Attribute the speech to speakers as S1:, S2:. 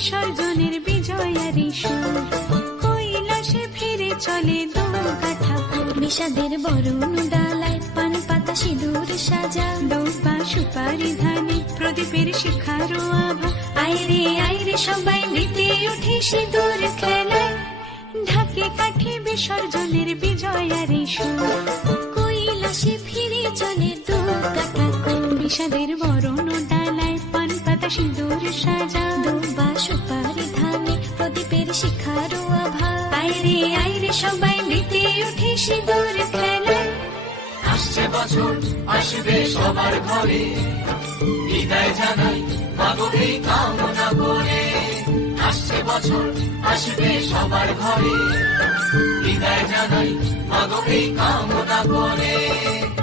S1: বিসর্জনের বিজয়ারি সুর, কৈলাসে ফিরে চলে দোকাঠা বিষাদের বরণ ডালায় পান পাতা সিঁদুর সাজা, দৌপা সুপারি ধানে প্রদীপের শিখারো আভা। আইরে সবাই মেতে উঠে সিঁদুর খেলায়, ঢাকে কাঠে বিসর্জনের বিজয়ারি সুর, কৈলাসে ফিরে চলে দোকাঠা বিষাদের বরণ ডালায় পান পাতা সিঁদুর সাজা, দৌপা সুপারি ধানে প্রদীপের শিখারো আভা। আইরে সবাই মেতে উঠে সিঁদুর খেলায়।
S2: আসছে বছর আসবে সবার ঘরে, বিদায় জানাই মাগোকে কামনা করে। আসছে বছর আসবে সবার ঘরে, বিদায় জানাই মাগোকে কামনা করে।